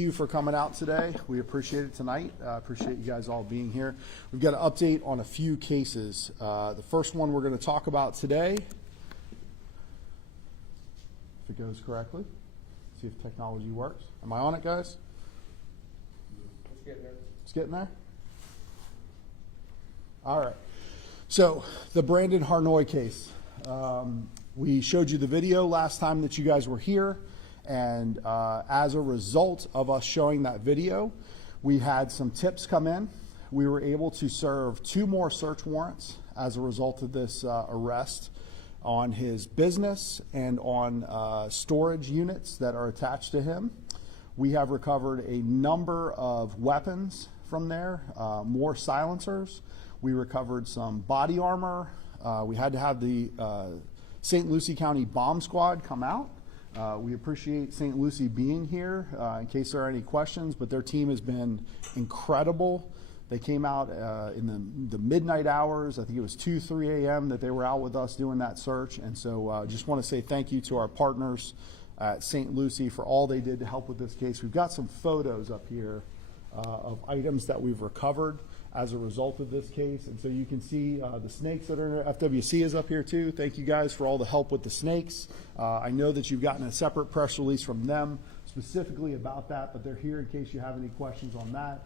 you for coming out today. We appreciate it tonight. Appreciate you guys all being here. We've got an update on a few cases. The first one we're going to talk about today, if it goes correctly, see if technology works. Am I on it, guys? It's getting there. It's getting there? All right. So the Brandon Harnois case. We showed you the video last time that you guys were here, and as a result of us showing that video, we had some tips come in. We were able to serve 2 more search warrants as a result of this arrest on his business and on storage units that are attached to him. We have recovered a number of weapons from there, more silencers. We recovered some body armor. We had to have the St. Lucie County Bomb Squad come out. We appreciate St. Lucie being here in case there are any questions, but their team has been incredible. They came out in the midnight hours. I think it was 2, 3 a.m. that they were out with us doing that search. And so just want to say thank you to our partners at St. Lucie for all they did to help with this case. We've got some photos up here of items that we've recovered as a result of this case. And so you can see the snakes that are FWC is up here too. Thank you guys for all the help with the snakes. I know that you've gotten a separate press release from them specifically about that, but they're here in case you have any questions on that.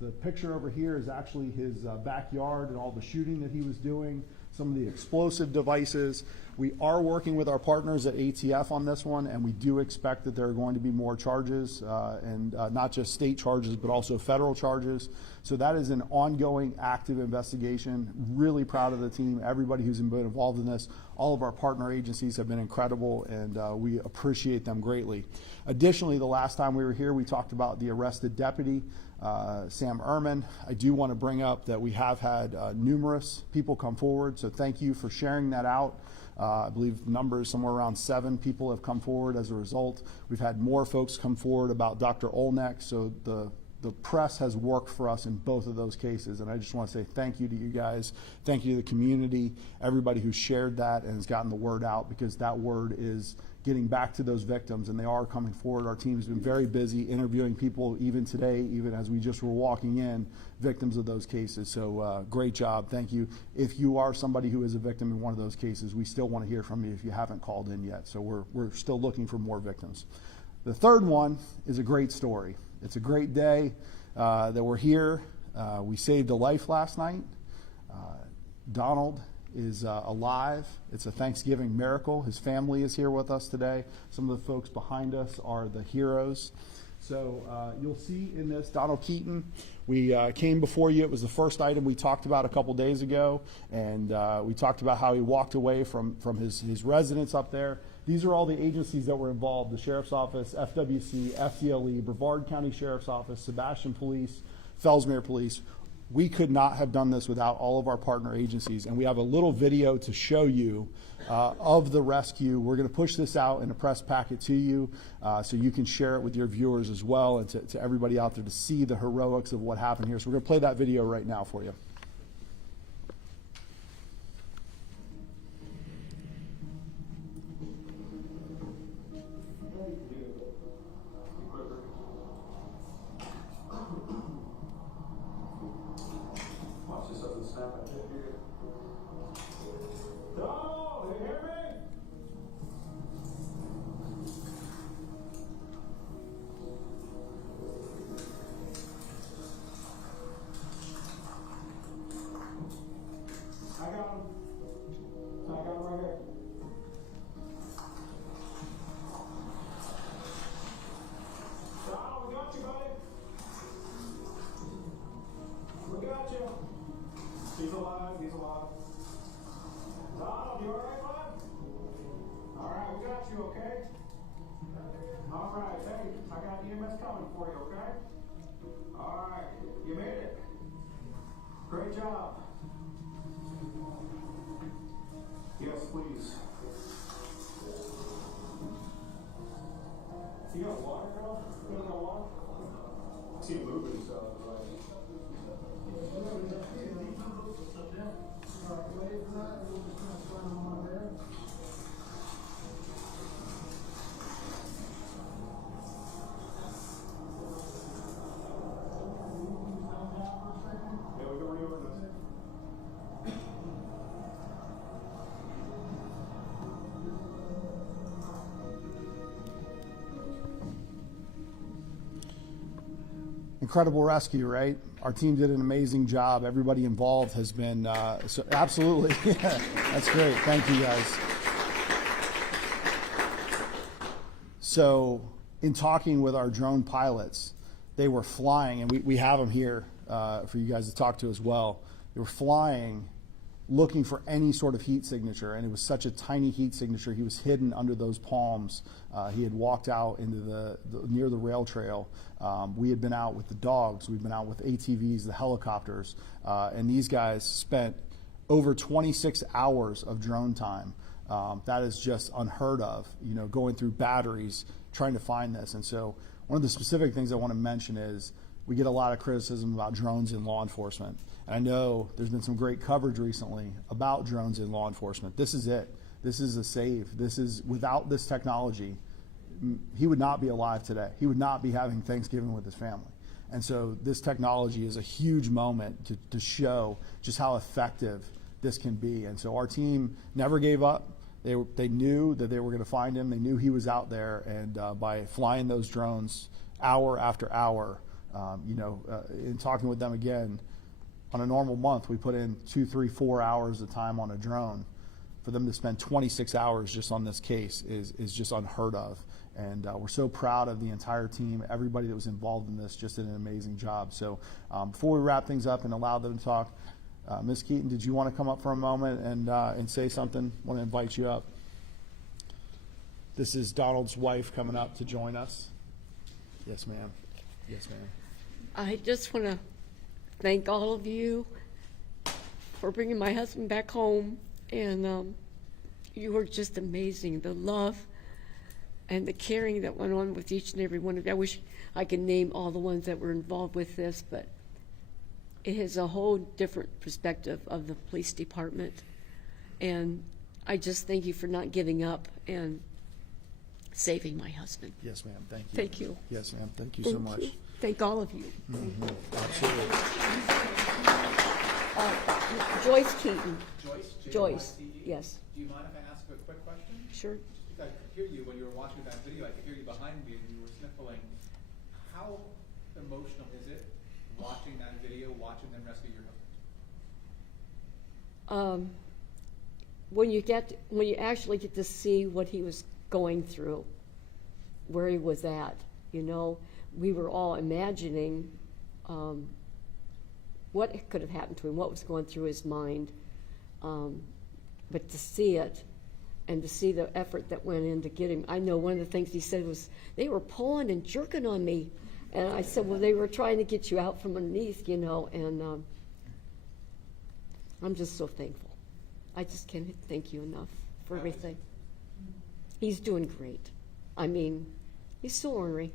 The picture over here is actually his backyard and all the shooting that he was doing, some of the explosive devices. We are working with our partners at ATF on this one, and we do expect that there are going to be more charges, and not just state charges, but also federal charges. So that is an ongoing, active investigation. Really proud of the team, everybody who's been involved in this. All of our partner agencies have been incredible, and we appreciate them greatly. Additionally, the last time we were here, we talked about the arrested deputy, Sam Ehrman. I do want to bring up that we have had numerous people come forward, so thank you for sharing that out. I believe the number is somewhere around 7 people have come forward as a result. We've had more folks come forward about Dr. Olenek, so the press has worked for us in both of those cases, and I just want to say thank you to you guys, thank you to the community, everybody who shared that and has gotten the word out, because that word is getting back to those victims, and they are coming forward. Our team's been very busy interviewing people even today, even as we just were walking in, victims of those cases. So great job, thank you. If you are somebody who is a victim in one of those cases, we still want to hear from you if you haven't called in yet. So we're still looking for more victims. The third one is a great story. It's a great day that we're here. We saved a life last night. Donald is alive. It's a Thanksgiving miracle. His family is here with us today. Some of the folks behind us are the heroes. So you'll see in this, Donald Keaton, we came before you. It was the first item we talked about a couple days ago, and we talked about how he walked away from his residence up there. These are all the agencies that were involved: the Sheriff's Office, FWC, FDLE, Brevard County Sheriff's Office, Sebastian Police, Fellsmere Police. We could not have done this without all of our partner agencies, and we have a little video to show you of the rescue. We're going to push this out in a press packet to you so you can share it with your viewers as well, and to everybody out there to see the heroics of what happened here. So we're going to play that video right now for you. He's alive, he's alive. Donald, you alright, bud? Alright, we got you, okay? Alright, hey, I got EMS coming for you, okay? Alright, you made it. Great job. Yes, please. You got water, girl? You got water? I see him moving, so, right. incredible rescue, right? Our team did an amazing job. Everybody involved has been, so absolutely. Yeah, that's great. Thank you, guys. So in talking with our drone pilots, they were flying, and we have them here for you guys to talk to as well. They were flying, looking for any sort of heat signature, and it was such a tiny heat signature. He was hidden under those palms. He had walked out into near the rail trail. We had been out with the dogs. We'd been out with ATVs, the helicopters, and these guys spent over 26 hours of drone time. That is just unheard of, you know, going through batteries, trying to find this. And so one of the specific things I want to mention is we get a lot of criticism about drones in law enforcement. And I know there's been some great coverage recently about drones in law enforcement. This is it. This is a save. This is, without this technology, he would not be alive today. He would not be having Thanksgiving with his family. And so this technology is a huge moment to show just how effective this can be. And so our team never gave up. They knew that they were going to find him. They knew he was out there, and by flying those drones hour after hour, in talking with them again, on a normal month, we put in 2, 3, 4 hours of time on a drone. For them to spend 26 hours just on this case is just unheard of. And we're so proud of the entire team. Everybody that was involved in this just did an amazing job. So before we wrap things up and allow them to talk, Ms. Keaton, did you want to come up for a moment and say something? I want to invite you up. This is Donald's wife coming up to join us. Yes, ma'am. Yes, ma'am. I just want to thank all of you for bringing my husband back home, and you were just amazing. The love and the caring that went on with each and every one of you. I wish I could name all the ones that were involved with this, but it is a whole different perspective of the police department, and I just thank you for not giving up and saving my husband. Yes, ma'am. Thank you. Thank you. Yes, ma'am. Thank you so Thank much. you. Thank all of you. Absolutely. Joyce Keaton. Joyce? Joyce, J-O-Y-C-E? yes. Do you mind if I ask a quick question? Sure. Just because I could hear you when you were watching that video, I could hear you behind me and you were sniffling. How emotional is it watching that video, watching them rescue your husband? When you actually get to see what he was going through, where he was at, we were all imagining what could have happened to him, what was going through his mind. But to see it and to see the effort that went in to get him, I know one of the things he said was, they were pulling and jerking on me. And I said, well, they were trying to get you out from underneath, and I'm just so thankful. I just can't thank you enough for everything. He's doing great. I mean, he's so ornery.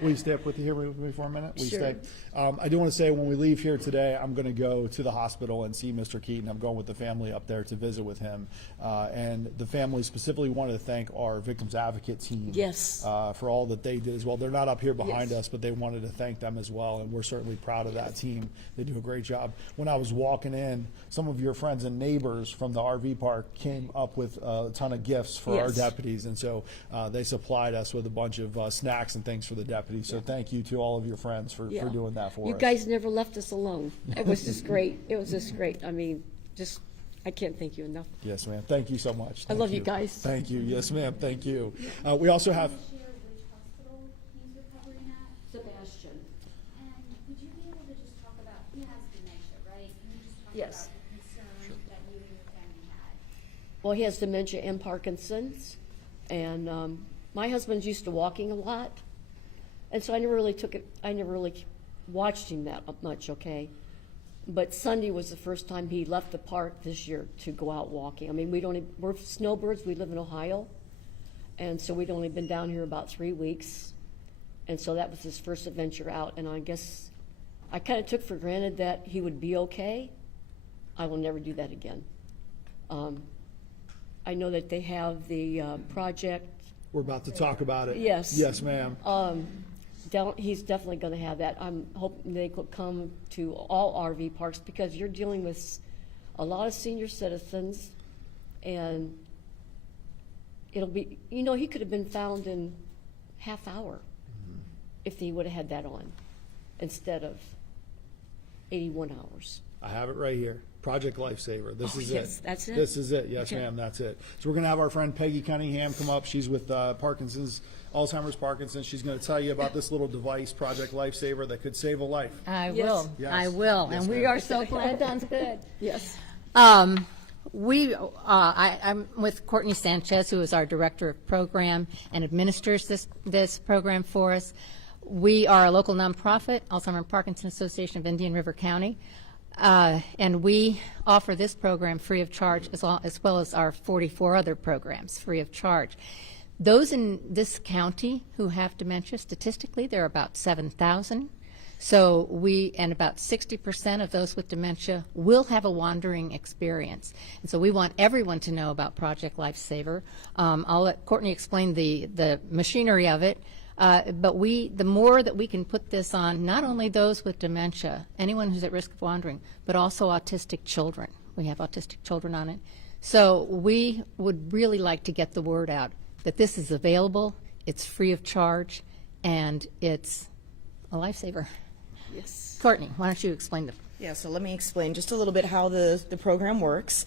Will you stay up with me for a minute? Will you Sure. stay? I do want to say when we leave here today, I'm going to go to the hospital and see Mr. Keaton. I'm going with the family up there to visit with him. And the family specifically wanted to thank our victims advocate team Yes. For all that they did as well. They're not up here behind Yes. us, but they wanted to thank them as well. And we're certainly proud of that team. They do a great job. When I was walking in, some of your friends and neighbors from the RV park came up with a ton of gifts for our Yes. deputies. And so they supplied us with a bunch of snacks and things for the deputies. So thank you to all of your friends for doing that for us. You guys never left us alone. It was just great. It was just great. I mean, I can't thank you enough. Yes, ma'am. Thank you so much. I love you guys. Thank you. Yes, ma'am. Thank you. We also have. Share which hospital he's recovering at? Sebastian. And would you be able to just talk about, he has dementia, right? Can you just talk Yes. about the concern that you and your family had? Well, he has dementia and Parkinson's, and my husband's used to walking a lot, and so I never really watched him that much, okay? But Sunday was the first time he left the park this year to go out walking. I mean, we're snowbirds, we live in Ohio, and so we'd only been down here about 3 weeks, and so that was his first adventure out, and I guess I kind of took for granted that he would be okay. I will never do that again. I know that they have the project. We're about to talk about it. Yes. Yes, ma'am. He's definitely going to have that. I'm hoping they could come to all RV parks because you're dealing with a lot of senior citizens, and it'll be, he could have been found in half hour if he would have had that on instead of 81 hours. I have it right here. Project Lifesaver. This is yes, it. that's it? This is it. Yes, Okay. ma'am. That's it. So we're going to have our friend Peggy Cunningham come up. She's with Parkinson's, Alzheimer's, Parkinson's. She's going to tell you about this little device, Project Lifesaver, that could save a life. I Yes. will. Yes. I will. Yes, And we ma'am. are so glad. Sounds good. Yes. I'm with Courtney Sanchez, who is our director of program and administers this program for us. We are a local nonprofit, Alzheimer's and Parkinson Association of Indian River County, and we offer this program free of charge, as well as our 44 other programs free of charge. Those in this county who have dementia, statistically, there are about 7,000. So and about 60% of those with dementia will have a wandering experience. And so we want everyone to know about Project Lifesaver. I'll let Courtney explain the machinery of it. But the more that we can put this on, not only those with dementia, anyone who's at risk of wandering, but also autistic children. We have autistic children on it. So we would really like to get the word out that this is available, it's free of charge, and it's a lifesaver. Yes. Courtney, why don't you explain the Yeah, so let me explain just a little bit how the program works.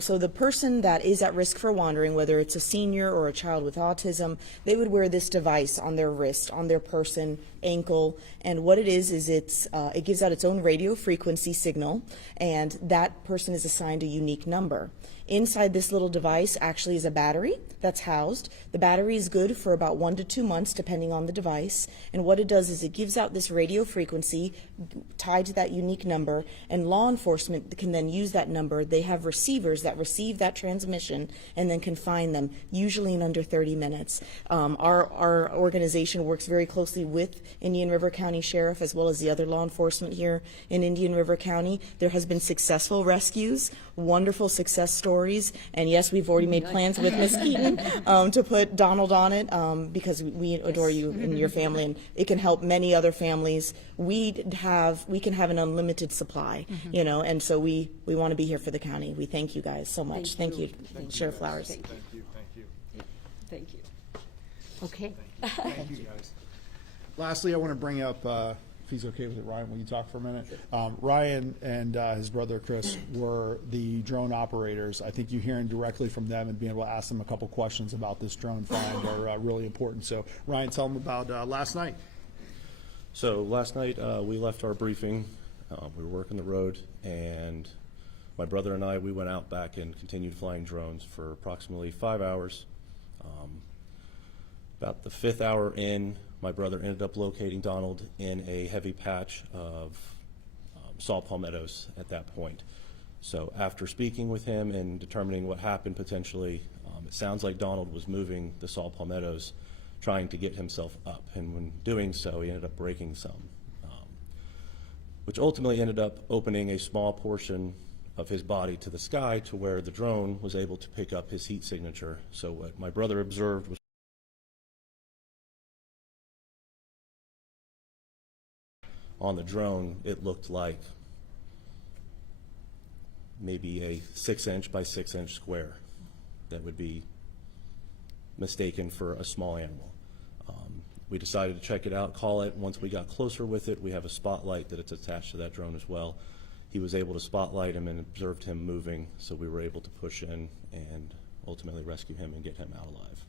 So the person that is at risk for wandering, whether it's a senior or a child with autism, they would wear this device on their wrist, on their person, ankle, and what it is it gives out its own radio frequency signal, and that person is assigned a unique number. Inside this little device actually is a battery that's housed. The battery is good for about 1 to 2 months depending on the device, and what it does is it gives out this radio frequency tied to that unique number, and law enforcement can then use that number. They have receivers that receive that transmission and then can find them, usually in under 30 minutes. Our organization works very closely with Indian River County Sheriff as well as the other law enforcement here in Indian River County. There has been successful rescues, wonderful success stories, and yes, we've already made plans with Ms. Keaton to put Donald on it because we adore you and your family, and it can help many other families. We can have an unlimited supply, and so we want to be here for the county. We thank you guys so much. Thank you, Sheriff Flowers. Thank you. Thank you. Okay. Thank you, guys. Lastly, I want to bring up, if he's okay with it, Ryan, will you talk for a minute? Ryan and his brother Chris were the drone operators. I think you hearing directly from them and being able to ask them a couple questions about this drone find are really important. So, Ryan, tell them about last night. So last night we left our briefing. We were working the road, and my brother and I, we went out back and continued flying drones for approximately 5 hours. About the 5th hour in, my brother ended up locating Donald in a heavy patch of saw palmettos at that point. So after speaking with him and determining what happened potentially, it sounds like Donald was moving the saw palmettos, trying to get himself up, and when doing so, he ended up breaking some, which ultimately ended up opening a small portion of his body to the sky to where the drone was able to pick up his heat signature. So what my brother observed was on the drone, it looked like maybe a 6-inch by 6-inch square that would be mistaken for a small animal. We decided to check it out, call it. Once we got closer with it, we have a spotlight that it's attached to that drone as well. He was able to spotlight him and observed him moving, so we were able to push in and ultimately rescue him and get him out alive.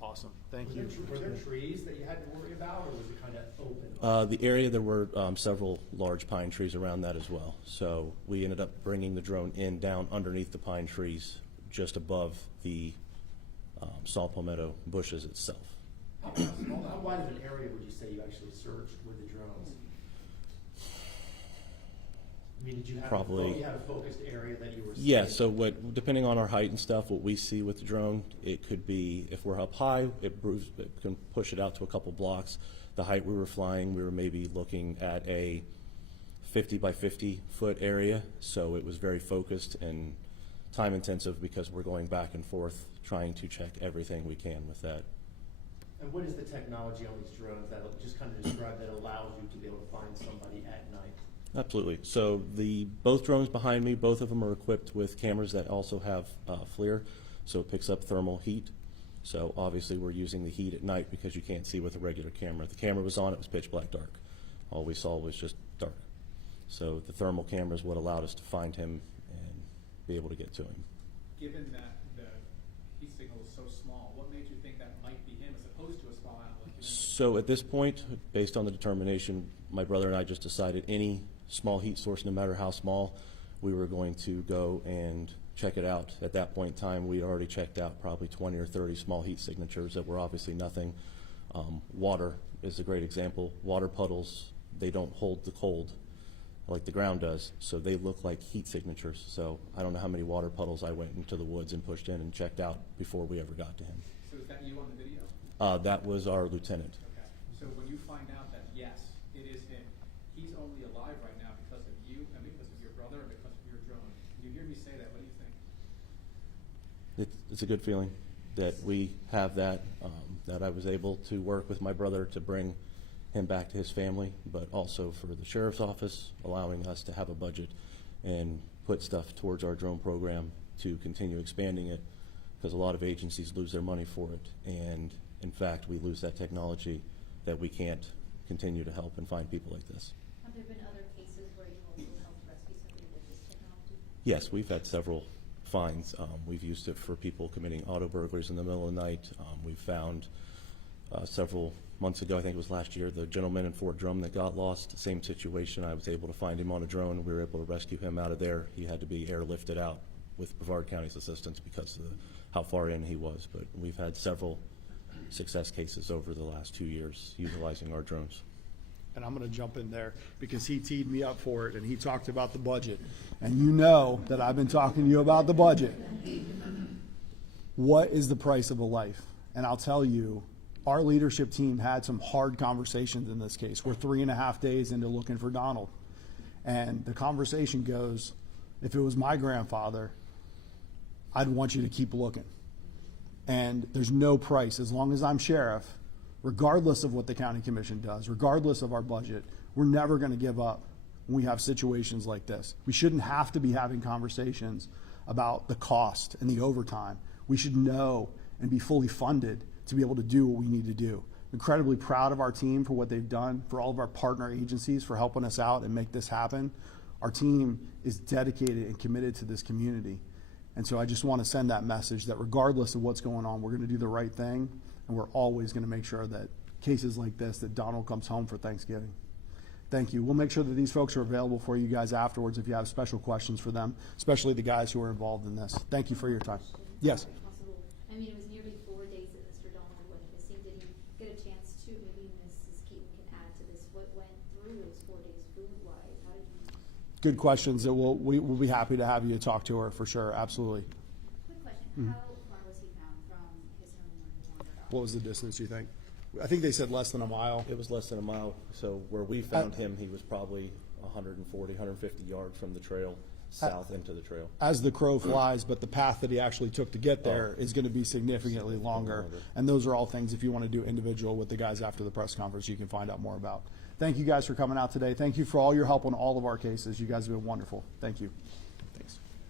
Awesome. Thank you. Were there trees that you had to worry about, or was it kind of open? The area, there were several large pine trees around that as well. So we ended up bringing the drone in down underneath the pine trees, just above the saw palmetto bushes itself. How wide of an area would you say you actually searched with the drones? I mean, did you have Probably. you had a focused area that you were seeing? Yeah, so depending on our height and stuff, what we see with the drone, it could be, if we're up high, it can push it out to a couple blocks. The height we were flying, we were maybe looking at a 50 by 50 foot area, so it was very focused and time intensive because we're going back and forth trying to check everything we can with that. And what is the technology on these drones that just kind of describe that allows you to be able to find somebody at night? Absolutely. So both drones behind me, both of them are equipped with cameras that also have FLIR, so it picks up thermal heat. So obviously, we're using the heat at night because you can't see with a regular camera. If the camera was on, it was pitch black dark. All we saw was just dark. So the thermal camera is what allowed us to find him and be able to get to him. Given that the heat signal was so small, what made you think that might be him as opposed to a small animal? So at this point, based on the determination, my brother and I just decided any small heat source, no matter how small, we were going to go and check it out. At that point in time, we already checked out probably 20 or 30 small heat signatures that were obviously nothing. Water is a great example. Water puddles, they don't hold the cold like the ground does, so they look like heat signatures. So I don't know how many water puddles I went into the woods and pushed in and checked out before we ever got to him. So is that you on the video? That was our lieutenant. Okay. So when you find out that, yes, it is him, he's only alive right now because of you and because of your brother and because of your drone. When you hear me say that, what do you think? It's a good feeling that we have that, that I was able to work with my brother to bring him back to his family, but also for the sheriff's office, allowing us to have a budget and put stuff towards our drone program to continue expanding it, because a lot of agencies lose their money for it. And in fact, we lose that technology that we can't continue to help and find people like this. Have there been other cases where you also helped rescue somebody with this technology? Yes, we've had several finds. We've used it for people committing auto burglaries in the middle of the night. We've found several months ago, I think it was last year, the gentleman in Fort Drum that got lost, same situation. I was able to find him on a drone. We were able to rescue him out of there. He had to be airlifted out with Brevard County's assistance because of how far in he was. But we've had several success cases over the last 2 years utilizing our drones. And I'm going to jump in there because he teed me up for it and he talked about the budget. And you know that I've been talking to you about the budget. What is the price of a life? And I'll tell you, our leadership team had some hard conversations in this case. We're 3.5 days into looking for Donald. And the conversation goes, if it was my grandfather, I'd want you to keep looking. And there's no price. As long as I'm sheriff, regardless of what the county commission does, regardless of our budget, we're never going to give up when we have situations like this. We shouldn't have to be having conversations about the cost and the overtime. We should know and be fully funded to be able to do what we need to do. Incredibly proud of our team for what they've done, for all of our partner agencies for helping us out and make this happen. Our team is dedicated and committed to this community. And so I just want to send that message that regardless of what's going on, we're going to do the right thing, and we're always going to make sure that cases like this, that Donald comes home for Thanksgiving. Thank you. We'll make sure that these folks are available for you guys afterwards if you have special questions for them, especially the guys who are involved in this. Thank you for your time. Yes? Possible. I mean, it was nearly 4 days that Mr. Donald went missing. Did he get a chance to, maybe Mrs. Keaton can add to this, what went through those 4 days food-wise? How did you? Good questions that we'll be happy to have you talk to her for sure. Absolutely. Quick question, how far was he found from his home when he wandered off? What was the distance, you think? I think they said less than a mile. It was less than a mile. So where we found him, he was probably 140, 150 yards from the trail, south into the trail. As the crow flies, but the path that he actually took to get there is going to be significantly longer. And those are all things, if you want to do individual with the guys after the press conference, you can find out more about. Thank you guys for coming out today. Thank you for all your help on all of our cases. You guys have been wonderful. Thank you. Thanks.